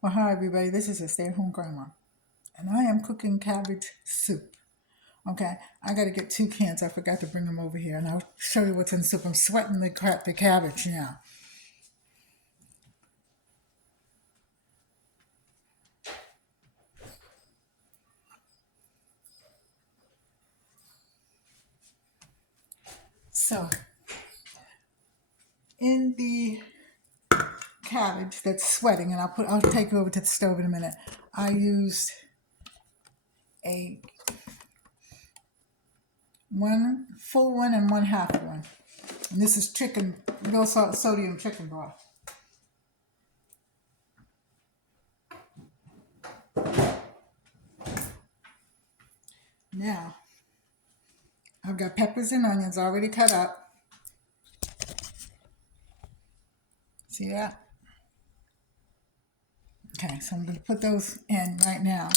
Well, hi everybody, this is a stay-at-home grandma, and I am cooking cabbage soup. Okay, I gotta get 2 cans. I forgot to bring them over here, and I'll show you what's in the soup. I'm sweating the cabbage now. So, in the cabbage that's sweating, and I'll take it over to the stove in a minute. I used a one full one and one half one, and this is chicken, low sodium chicken broth. Now, I've got peppers and onions already cut up. See that? Okay, so I'm going to put those in right now.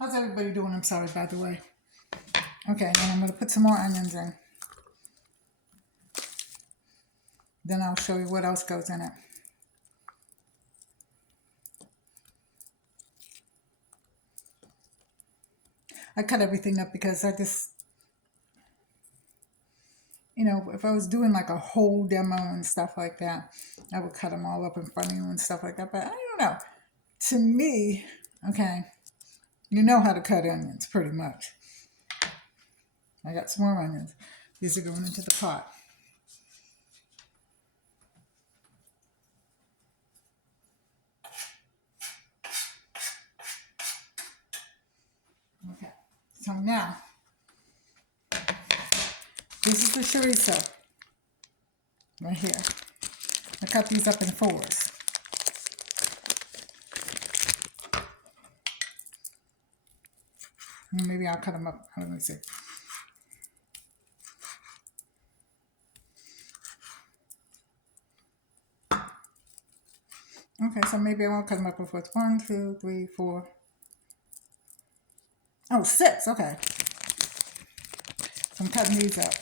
How's everybody doing? I'm sorry, by the way. Okay, then I'm going to put some more onions in. Then I'll show you what else goes in it. I cut everything up because I just, if I was doing like a whole demo and stuff like that, I would cut them all up in front of you and stuff like that. But I don't know. To me, okay, you know how to cut onions pretty much. I got some more onions. These are going into the pot. Okay, so now, this is the chorizo right here. I cut these up in fours. Maybe I'll cut them up. Let me see. Okay, so maybe I won't cut them up in fours. 1, 2, 3, 4. Oh, 6. Okay. So I'm cutting these up.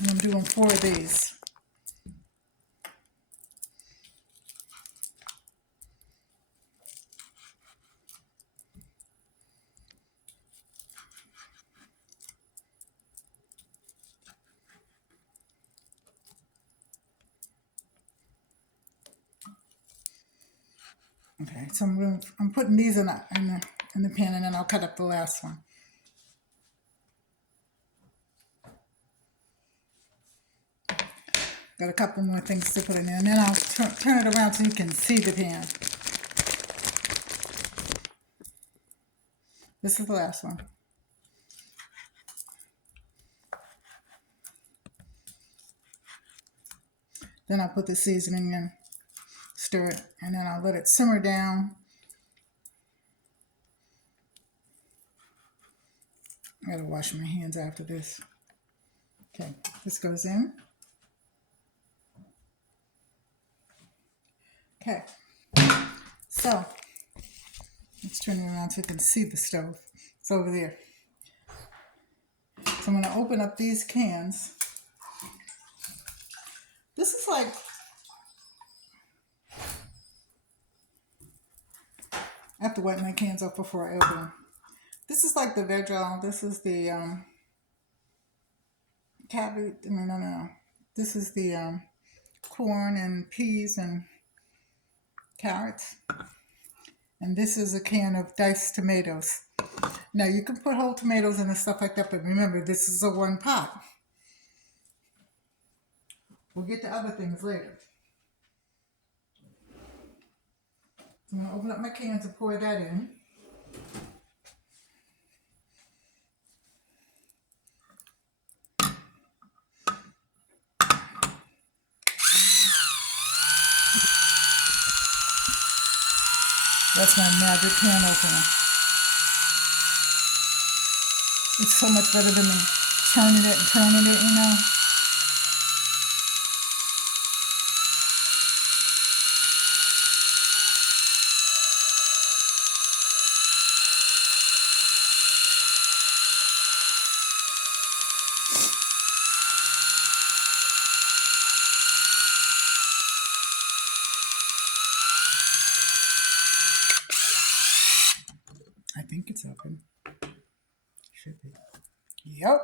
And I'm doing 4 of these. Okay, so I'm putting these in the pan, and then I'll cut up the last one. Got a couple more things to put in there, and then I'll turn it around so you can see the pan. This is the last one. Then I'll put the seasoning in, stir it, and then I'll let it simmer down. I gotta wash my hands after this. Okay, this goes in. Okay, so let's turn it around so you can see the stove. It's over there. So I'm going to open up these cans. This is like, I have to wipe my cans off before I open them. This is like the veg oil. This is the cabbage. No. This is the corn and peas and carrots. And this is a can of diced tomatoes. Now you can put whole tomatoes in and stuff like that, but remember, this is a one pot. We'll get to other things later. So I'm going to open up my cans and pour that in. that's my magic can opener. It's so much better than me turning it and turning it, you know. I think it's open. Should be. Yep.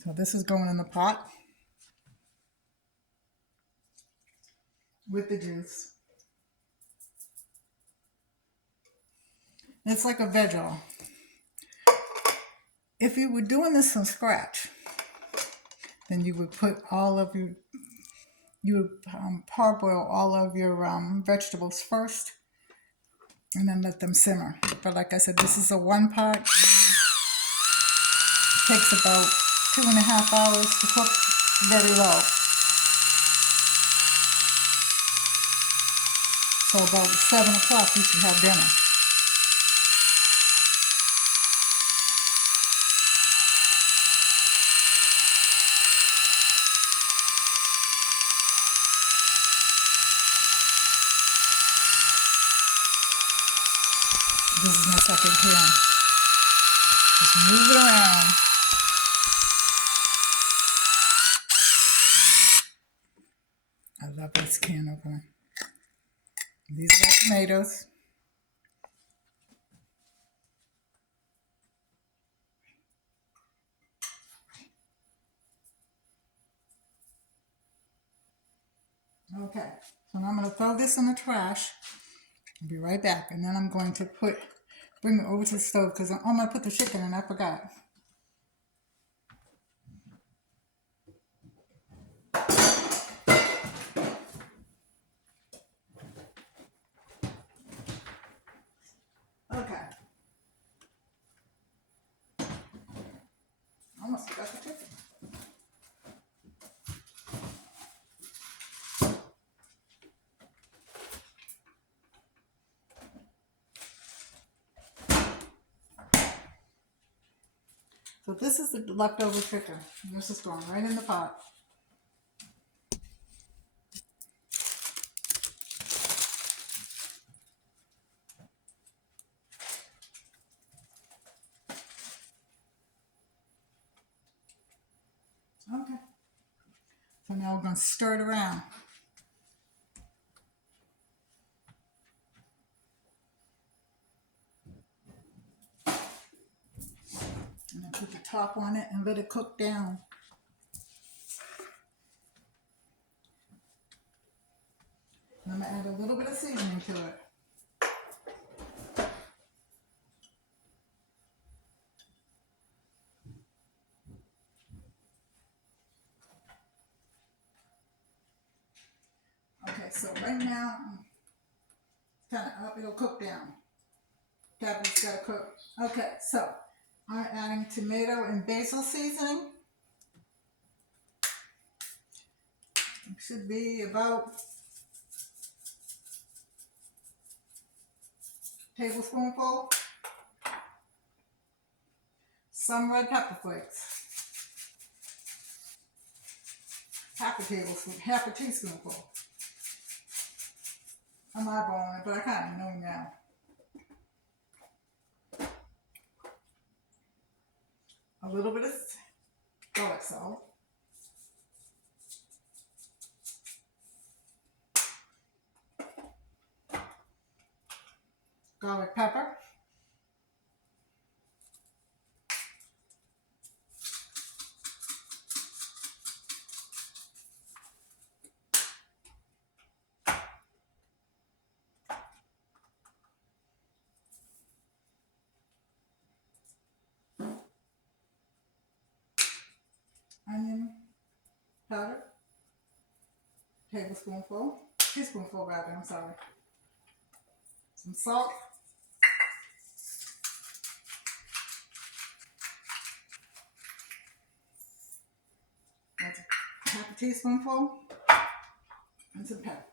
So this is going in the pot with the juice. It's like a veg roll. If you were doing this from scratch, then you would put all of your, you would parboil all of your vegetables first and then let them simmer. But like I said, this is a one pot. It takes about 2.5 hours to cook very low. So about 7 o'clock you should have dinner. This is my second pan. Just move it around. I love this can opener. These are my tomatoes. Okay, so now I'm going to throw this in the trash. I'll be right back. And then I'm going to bring it over to the stove because I'm going to put the chicken in. I forgot. Okay. Almost forgot the chicken. So this is the leftover chicken. This is going right in the pot. Okay. So now we're going to stir it around. And then put the top on it and let it cook down. And I'm going to add a little bit of seasoning to it. Okay, so right now, it's kind of up, it'll cook down. Cabbage got to cook. Okay, so I'm adding tomato and basil seasoning. It should be about a tablespoonful. Some red pepper flakes. Half a tablespoon, half a teaspoonful. I'm eyeballing it, but I kind of know now. A little bit of garlic salt. Garlic pepper. Onion powder. Teaspoonful rather, I'm sorry. Some salt. That's half a teaspoonful. And some pepper.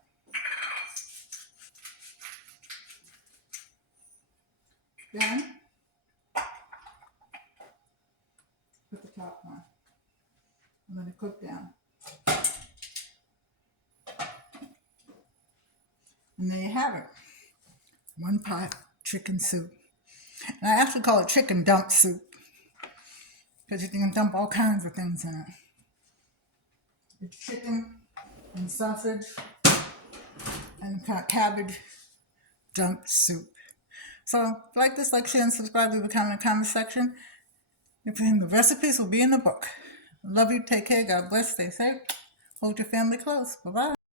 popcorn. I'm going to cook down. And there you have it. One pot chicken soup. And I actually call it chicken dump soup because you can dump all kinds of things in it. It's chicken and sausage and cabbage dump soup. So like this, like, share, and subscribe. Leave a comment in the comment section. The recipes will be in the book. Love you. Take care. God bless. Stay safe. Hold your family close. Bye-bye.